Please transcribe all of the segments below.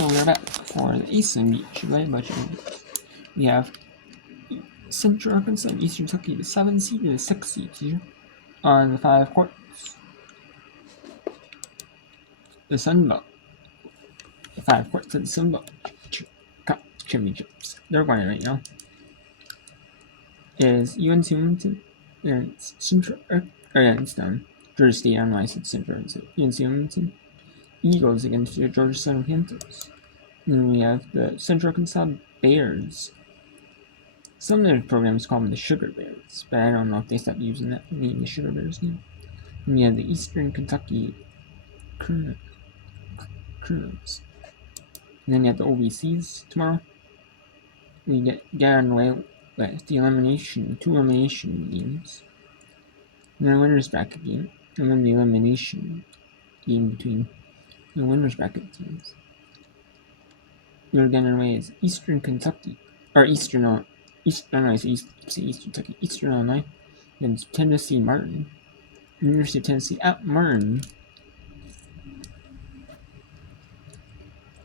So we're back for the Eastern Beach Volleyball Championships. We have Central Arkansas and Eastern Kentucky, the 7 seed and the 6 seed here on the 5 courts. The Sun Belt, the 5 courts of the Sun Belt Cup Championships. They're going right now. Is UNC Wilmington and Central, it's Georgia State. I don't know why I said Central. It's UNC Wilmington Eagles against the Georgia Southern Panthers. And then we have the Central Arkansas Bears. Some of their programs call them the Sugar Bears, but I don't know if they stopped using that name, the Sugar Bears name. And we have the Eastern Kentucky Curves. And then you have the OVCs tomorrow. We get on the way with the two elimination games. And then a winner's bracket game. And then the elimination game between the winner's bracket teams. We're getting on the way is Eastern Kentucky, or Eastern Illinois against Tennessee Martin. University of Tennessee at Martin.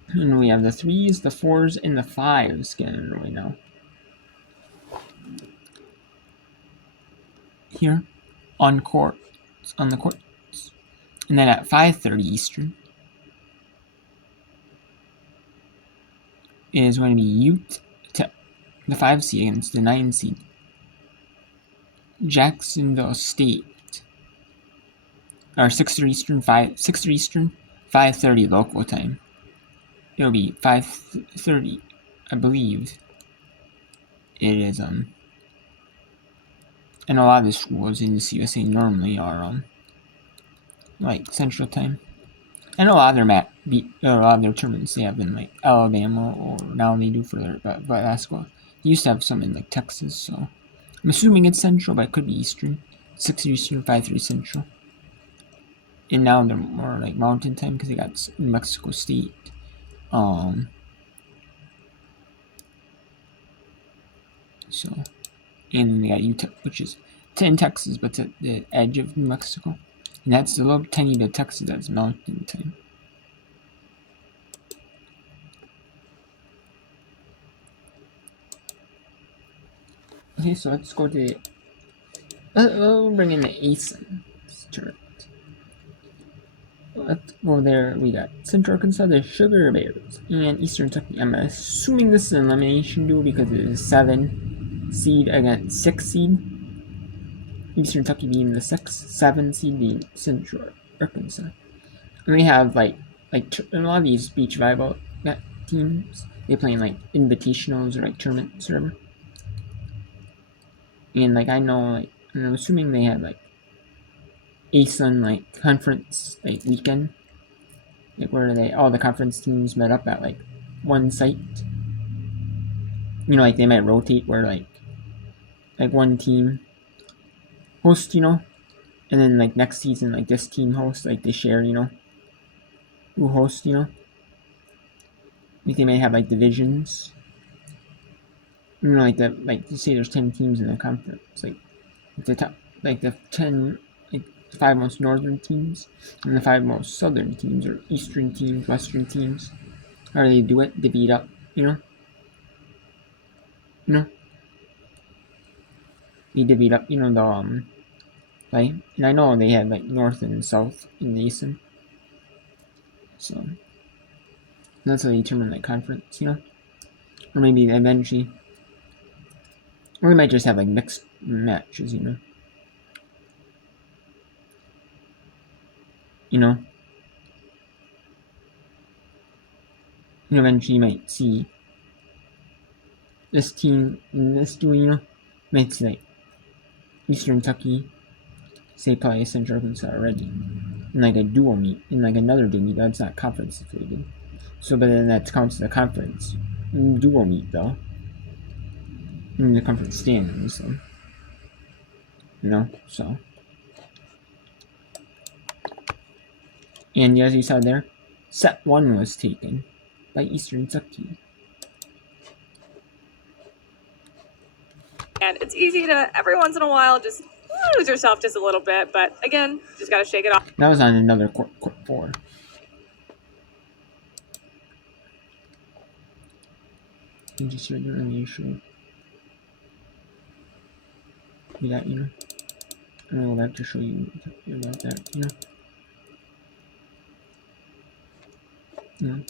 And we have the 3s, the 4s, and the 5s getting underway now. Here on the courts. And then at 5:30 Eastern is going to be UTEP, the 5 seed against the 9 seed Jacksonville State. Or 6:30 Eastern, 5:30 local time. It'll be 5:30, I believe. It is and a lot of the schools in the CUSA normally are like Central Time. And a lot of their tournaments they have in like Alabama, or now they do for their basketball. They used to have some in like Texas, so I'm assuming it's Central, but it could be Eastern. 6 Eastern, 5:30 Central. And now they're more like Mountain Time because they got New Mexico State. So, and then they got UTEP, which is in Texas, but to the edge of New Mexico. And that's the little tiny bit of Texas that's Mountain Time. Okay, so let's go to we'll bring in the ASUN's tournament. Let's go there. We got Central Arkansas, the Sugar Bears, and Eastern Kentucky. I'm assuming this is an elimination duel because it is 7 seed against 6 seed. Eastern Kentucky being the 7 seed being Central Arkansas. And they have like a lot of these beach volleyball teams, they play in like invitationals or like tournaments or whatever. And like I know, like I'm assuming they had like ASUN like conference like weekend, like where all the conference teams met up at like one site. You know, like they might rotate where like one team hosts, you know, and then like next season like this team hosts, like they share, you know, who hosts, you know. Like they may have like divisions. You know, like that, like say there's 10 teams in the conference, like the top, like the 10, like the 5 most northern teams and the 5 most southern teams, or eastern teams, western teams. How do they do it? Divvy it up, you know. They divvied up, you know, the like, and I know they had like north and south in the ASUN. So that's how they determine like conference, you know. Or maybe eventually, or we might just have like mixed matches, you know. Eventually you might see this team in this duel, you know. You might see like Eastern Kentucky, say probably Central Arkansas already, in like a dual meet, in like another dual meet that's not conference affiliated. So, but then that counts as a conference dual meet though, in the conference standings, so, you know. So, and as you saw there, set 1 was taken by Eastern Kentucky. And it's easy to, every once in a while, just lose yourself just a little bit. But again, just got to shake it off. That was on another court 4. You just hear the earlier show. That, you know. And I'll go back to show you about that, you know.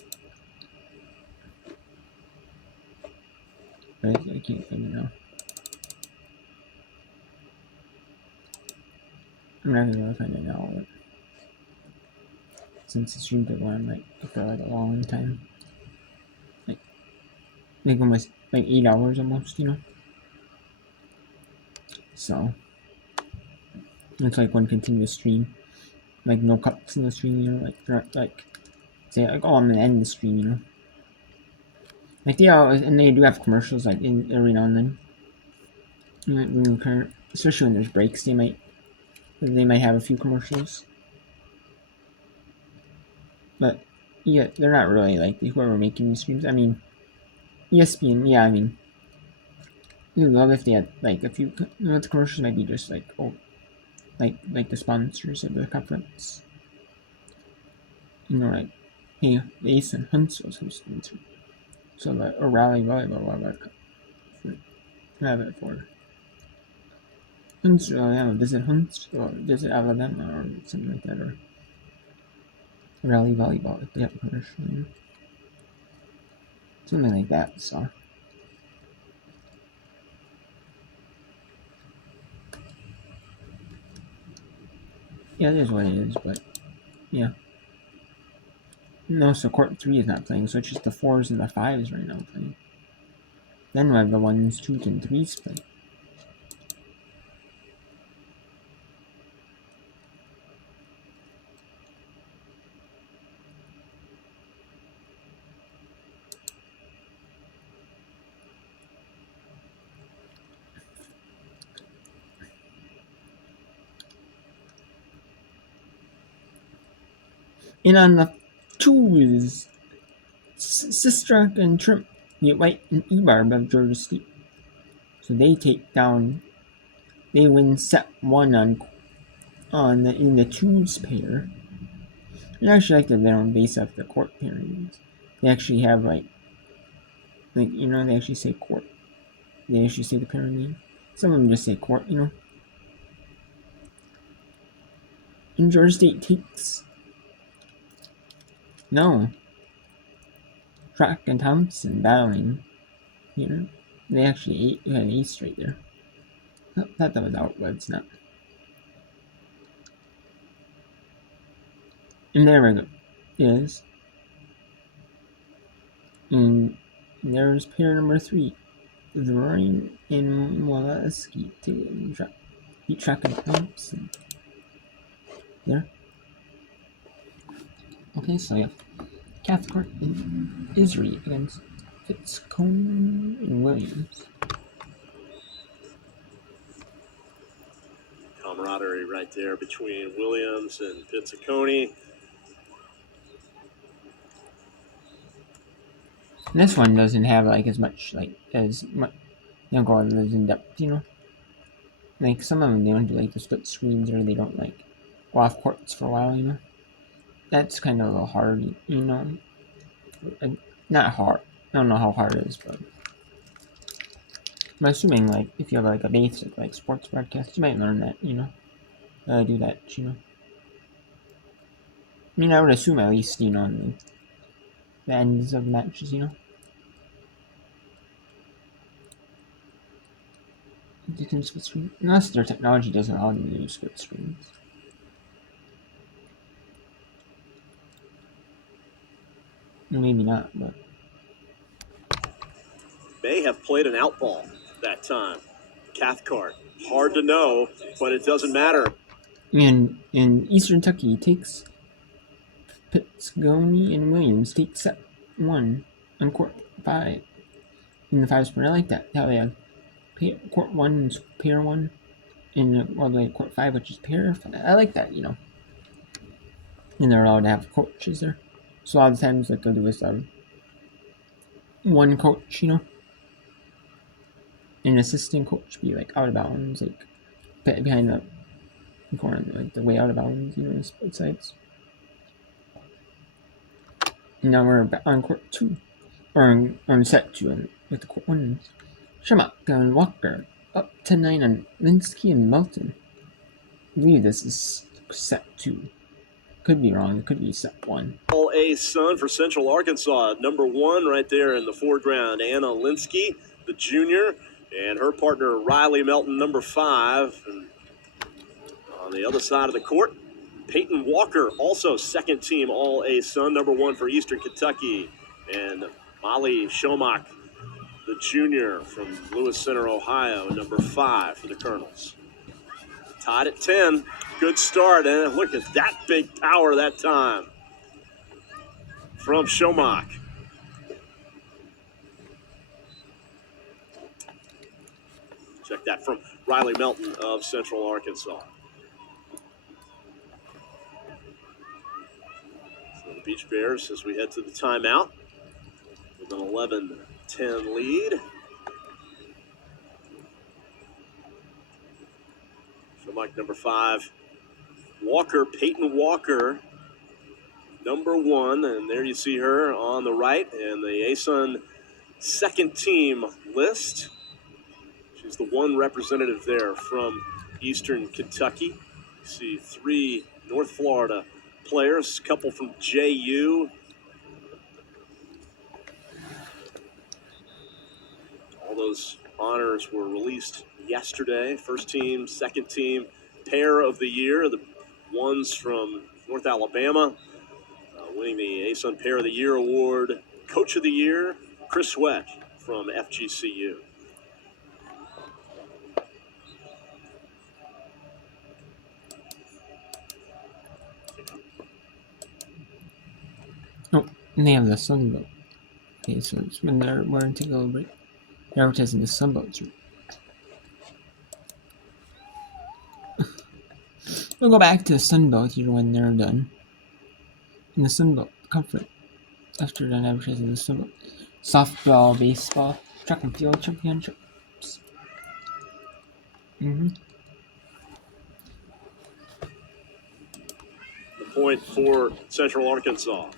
But I can't find it now. I'm not gonna be able to find it now, but since the stream took on like for like a long time. Like almost like 8 hours almost, you know. So it's like one continuous stream. Like no cuts in the stream, you know, like say like, oh, I'm gonna end the stream, you know. Like and they do have commercials like in every now and then. Especially when there's breaks, they might have a few commercials. But yeah, they're not really like whoever making these streams. I mean, ESPN, yeah, I mean, you'd love if they had like a few. You know, the commercials might be just like like the sponsors of the conference. You know, like hey, Ace and Hunts was hosting too. So like a rally volleyball have it for Hunts, visit Hunts or visit Alabama or something like that, or rally volleyball if they have a commercial, you know? Something like that. So yeah, it is what it is, but yeah. No, so court 3 is not playing, so it's just the 4s and the 5s right now playing. Then we have the 1s, 2s, and 3s play. And on the 2s, Sistrak and Trimp get White and Ebarb of Georgia State. So they win set 1 in the 2s pair. I actually like that they don't base off the court pairings. They actually have like you know, they actually say court. They actually say the pairing name. Some of them just say court, you know. And Georgia State takes Track and Thompson battling here. They actually had an ace right there. I thought that was out, but it's not. And there it is. And there's pair number 3. The Ryan and Molesky to beat Track and Thompson. There. Okay, so yeah. Cathcart and Isri against Fitzcone and Williams. Camaraderie right there between Williams and Pizziconi. And this one doesn't have like as much you don't go as in depth, you know. Like some of them they don't do like the split screens or they don't like go off courts for a while, you know. That's kind of a little hard, you know. Not hard. I don't know how hard it is, but I'm assuming like if you have like a basic like sports broadcast, you might learn that, you know. Do that, you know. I mean, I would assume at least, you know, on the ends of matches, you know. You can split screen unless their technology doesn't allow them to use split screens. Maybe not, but May have played an out ball that time. Cathcart. Hard to know, but it doesn't matter. And Eastern Kentucky takes Pizziconi and Williams take set 1 on court 5 in the 5 sprint. I like that. How they have court 1 is pair 1 and all the way court 5, which is pair 5. I like that, you know. And they're allowed to have coaches there. So a lot of times like they'll do is one coach, you know. An assistant coach be like out of bounds, like behind the corner, like the way out of bounds, you know, split sides. And now we're on court 2, or on set 2, and with the court one. Schumacher and Walker up 10-9 on Linsky and Melton. I believe this is set 2. Could be wrong. It could be set 1. All A son for Central Arkansas. Number 1 right there in the foreground. Anna Linsky, the junior, and her partner Riley Melton, number 5. And on the other side of the court, Peyton Walker, also second team All A son, number 1 for Eastern Kentucky. And Molly Shomack, the junior from Lewis Center, Ohio, number 5 for the Colonels. Tied at 10. Good start, and look at that big power that time from Shomack. Check that from Riley Melton of Central Arkansas. So the Beach Bears, as we head to the timeout, with an 11-10 lead. Shomack, number 5. Walker, Peyton Walker, number 1, and there you see her on the right in the ASUN second team list. She's the one representative there from Eastern Kentucky. You see 3 North Florida players, a couple from JU. All those honors were released yesterday. First team, second team, pair of the year. The ones from North Alabama, winning the ASUN Pair of the Year award. Coach of the Year, Chris Sweat from FGCU. Oh, and they have the Sunbelt. Okay, so it's when they're wearing to go break. They're advertising the Sunbelt shirt. We'll go back to the Sunbelt here when they're done. In the Sunbelt Conference, after done advertising the Sunbelt softball, baseball, track and field championships. The point for Central Arkansas.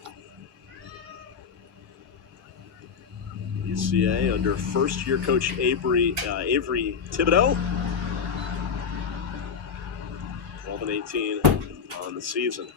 UCA under first-year coach Avery Thibodeau. 12-18 on the season.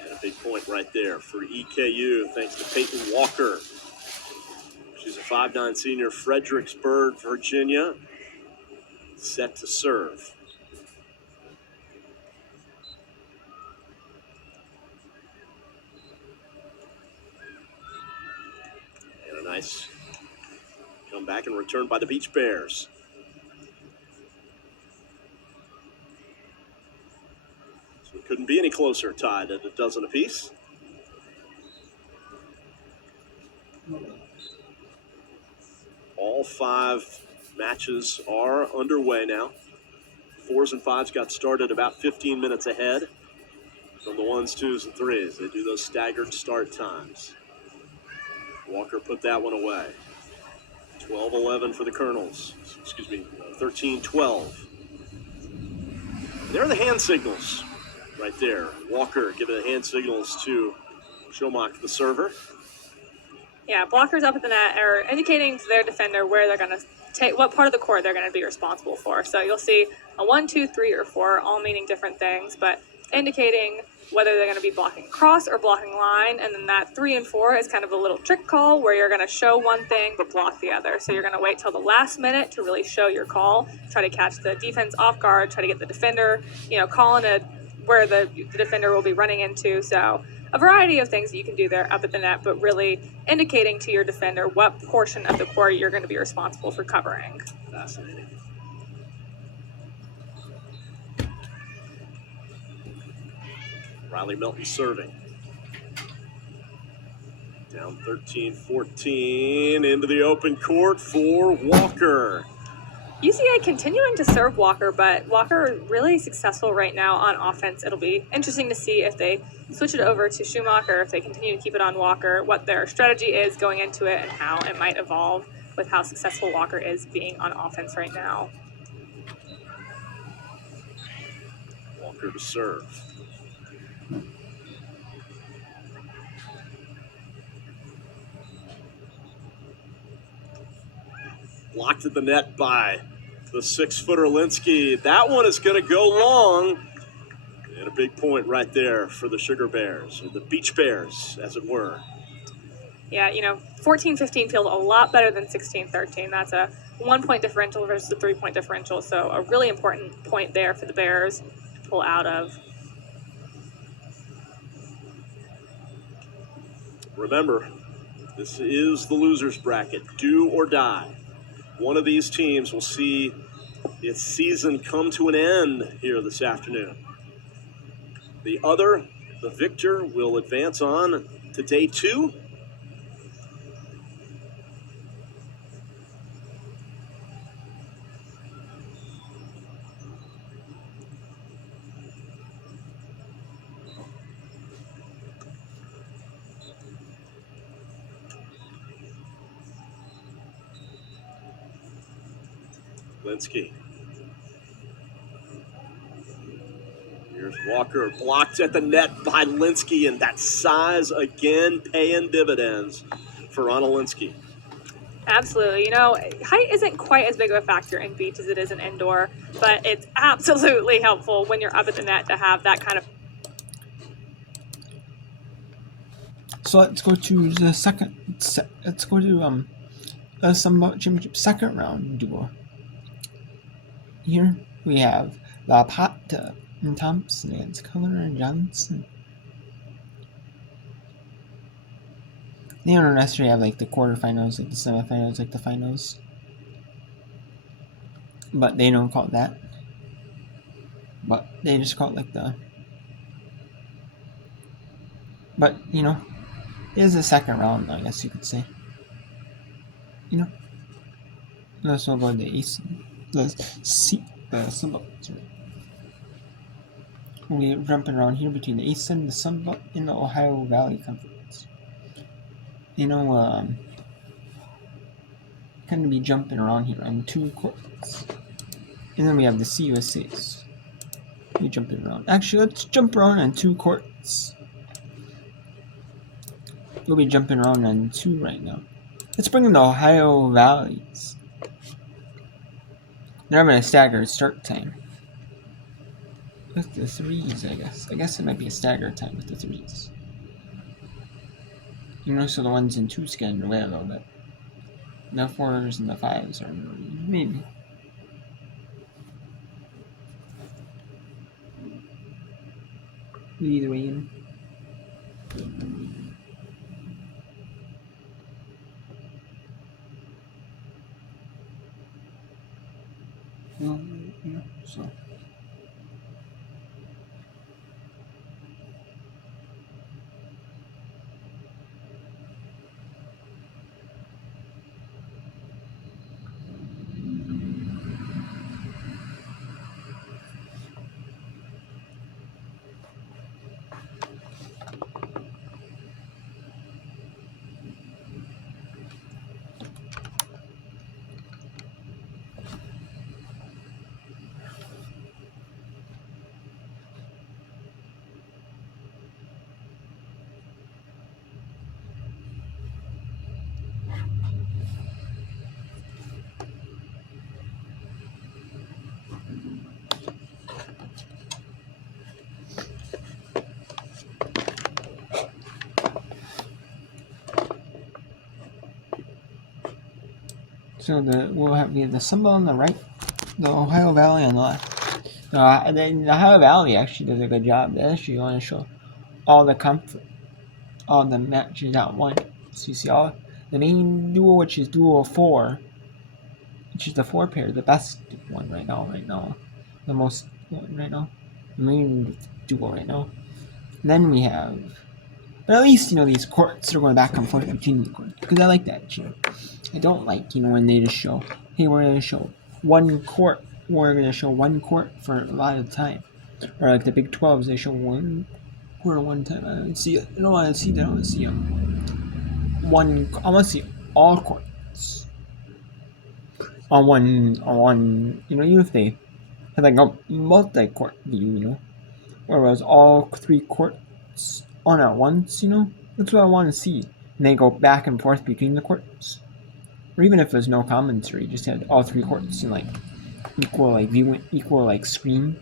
And a big point right there for EKU, thanks to Peyton Walker. She's a 5'9" senior, Fredericksburg, Virginia, set to serve. And a nice comeback and return by the Beach Bears. So it couldn't be any closer, tied at a dozen apiece. All 5 matches are underway now. 4s and 5s got started about 15 minutes ahead from the 1s, 2s, and 3s. They do those staggered start times. Walker put that one away. 12-11 for the Colonels. 13-12. There are the hand signals right there. Walker giving the hand signals to Shomack, the server. Yeah, blockers up at the net are indicating to their defender where they're going to take, what part of the court they're going to be responsible for. So you'll see a 1, 2, 3, or 4, all meaning different things, but indicating whether they're going to be blocking cross or blocking line. And then that 3 and 4 is kind of a little trick call where you're going to show one thing but block the other. So you're going to wait till the last minute to really show your call, try to catch the defense off guard, try to get the defender, calling it where the defender will be running into. So a variety of things that you can do there up at the net, but really indicating to your defender what portion of the court you're going to be responsible for covering. Fascinating. Riley Melton serving. Down 13-14 into the open court for Walker. UCA continuing to serve Walker, but Walker really successful right now on offense. It'll be interesting to see if they switch it over to Schumacher, if they continue to keep it on Walker, what their strategy is going into it and how it might evolve. with how successful Walker is being on offense right now. Walker to serve. Blocked at the net by the 6-footer Linsky. That one is going to go long. And a big point right there for the Sugar Bears, or the Beach Bears, as it were. Yeah, 14-15 feels a lot better than 16-13. That's a 1-point differential versus a 3-point differential. So a really important point there for the Bears to pull out of. Remember, this is the loser's bracket. Do or die. One of these teams will see its season come to an end here this afternoon. The other, the victor, will advance on to day 2. Linsky. Here's Walker, blocked at the net by Linsky, and that size again paying dividends for Anna Linsky. Absolutely. Height isn't quite as big of a factor in beach as it is in indoor, but it's absolutely helpful when you're up at the net to have that kind of. So let's go to the second. Let's go to the Sunbelt Championship second round duel. Here we have La Pata and Thompson against Color and Johnson. They don't necessarily have like the quarterfinals, like the semifinals, like the finals, but they don't call it that. But they just call it like the. But it is the second round, I guess you could say. Let's talk about the East. Let's see the Sunbelt. We're jumping around here between the Eastern, the Sunbelt, and the Ohio Valley Conference. Kind of be jumping around here on 2 courts. And then we have the CUSAs. We're jumping around. Actually, let's jump around on 2 courts. We'll be jumping around on 2 right now. Let's bring in the Ohio Valleys. They're having a staggered start time. With the 3s, I guess. I guess it might be a staggered time with the 3s. So the ones in 2's getting away a little bit. The 4s and the 5s are maybe. Either way, so. So we have the Sunbelt on the right, the Ohio Valley on the left. The Ohio Valley actually does a good job. They actually want to show all the matches at once. So you see all the main duel, which is duel 4, which is the 4 pair, the best one right now, the most one right now, the main duel right now. And then we have, but at least these courts are going back and forth between the courts because I like that. I don't like when they just show, hey, we're gonna show one court. We're gonna show one court for a lot of time, or like the Big 12s, they show one court at one time. I don't see it. I don't want to see that. I want to see I want to see all courts. on one, even if they had like a multi-court view, where it was all 3 courts on at once, that's what I want to see. And they go back and forth between the courts, or even if there's no commentary, just had all 3 courts in like equal like view, equal like screen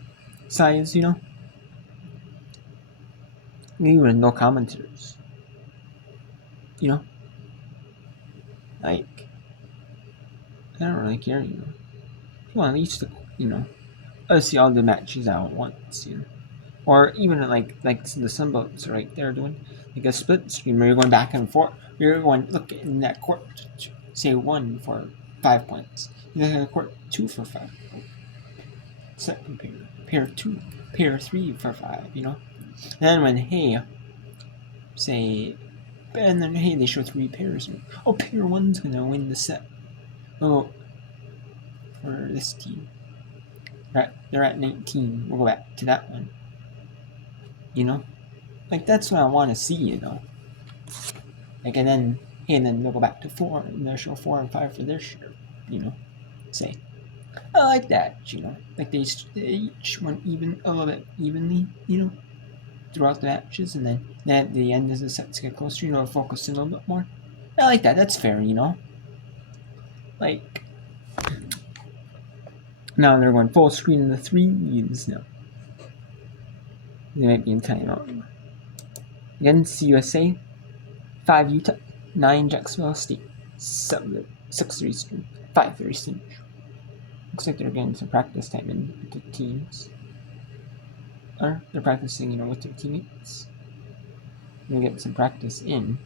size, even with no commentators, like I don't really care, Well, at least let's see all the matches out once, or even like the Sunbolts right there doing like a split screen where you're going back and forth. You're going look in that court, say 1 for 5 points, and then in court 2 for 5. Second pair 2, pair 3 for 5. And then when they show 3 pairs. Oh, pair 1's gonna win the set. Oh, for this team. They're at 19. We'll go back to that one. Like that's what I want to see. Like and then they'll go back to 4 and they'll show 4 and 5 for their share. Say. I like that. Like they each went a little bit evenly. Throughout the matches, and then at the end as the sets get closer, focus a little bit more. I like that. That's fair. Like now they're going full screen in the 3s now. They might be in timeout. Against USA, 5 Utah, 9 Jacksonville State, 6-3 stream, 5-3 stream. Looks like they're getting some practice time in with the teams. Or they're practicing, with their teammates. They're getting some practice in.